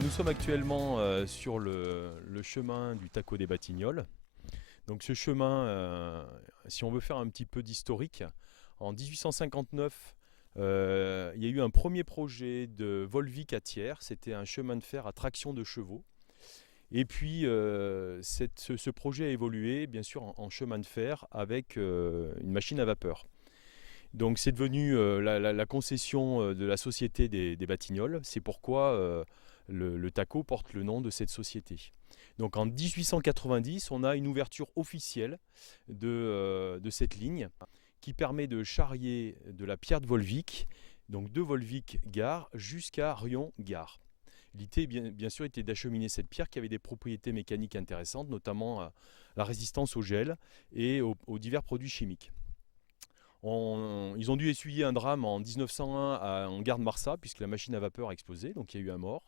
Nous sommes actuellement sur le chemin du Taco des Batignolles. Donc ce chemin, si on veut faire un petit peu d'historique, en 1859, il y a eu un premier projet de Volvic à Thiers. C'était un chemin de fer à traction de chevaux. Et puis ce projet a évolué bien sûr en chemin de fer avec une machine à vapeur. Donc c'est devenu la concession de la société des Batignolles. C'est pourquoi le TACO porte le nom de cette société. Donc en 1890, on a une ouverture officielle de cette ligne qui permet de charrier de la pierre de Volvic, donc de Volvic Gare jusqu'à Rion Gare. L'idée, bien sûr, était d'acheminer cette pierre qui avait des propriétés mécaniques intéressantes, notamment la résistance au gel et aux divers produits chimiques. Ils ont dû essuyer un drame en 1901 en gare de Marsat, puisque la machine à vapeur a explosé, donc il y a eu un mort.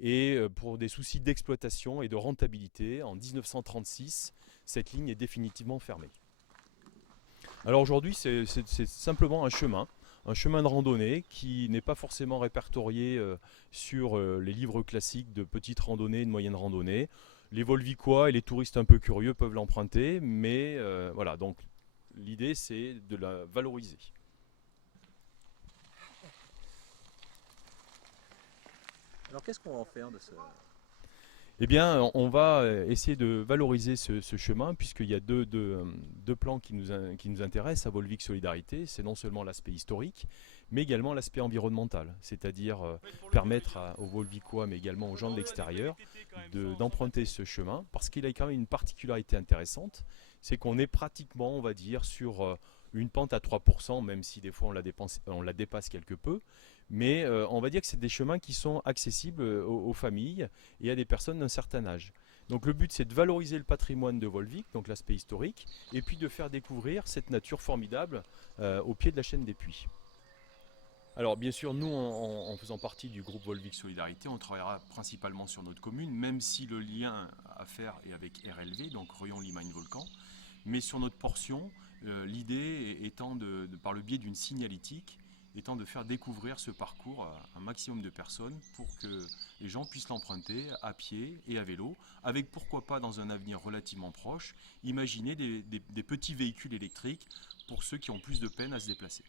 Et pour des soucis d'exploitation et de rentabilité, en 1936, cette ligne est définitivement fermée. Alors aujourd'hui, c'est simplement un chemin de randonnée qui n'est pas forcément répertorié sur les livres classiques de petites randonnées, de moyennes randonnées. Les Volvicois et les touristes un peu curieux peuvent l'emprunter, mais voilà, donc l'idée c'est de la valoriser. Alors qu'est-ce qu'on va en faire de ce... Eh bien, on va essayer de valoriser ce chemin, puisqu'il y a deux plans qui nous intéressent à Volvic Solidarité. C'est non seulement l'aspect historique, mais également l'aspect environnemental, c'est-à-dire permettre aux Volvicois, mais également aux gens de l'extérieur, d'emprunter ce chemin, parce qu'il a quand même une particularité intéressante, c'est qu'on est pratiquement, on va dire, sur une pente à 3%, même si des fois on la dépasse quelque peu. Mais on va dire que c'est des chemins qui sont accessibles aux familles et à des personnes d'un certain âge. Donc le but c'est de valoriser le patrimoine de Volvic, donc l'aspect historique, et puis de faire découvrir cette nature formidable au pied de la chaîne des Puys. Alors bien sûr, nous en faisant partie du groupe Volvic Solidarité, on travaillera principalement sur notre commune, même si le lien à faire est avec RLV, donc Royan-Limagne-Volcan. Mais sur notre portion, l'idée étant par le biais d'une signalétique, étant de faire découvrir ce parcours à un maximum de personnes pour que les gens puissent l'emprunter à pied et à vélo, avec pourquoi pas dans un avenir relativement proche, imaginer des petits véhicules électriques pour ceux qui ont plus de peine à se déplacer.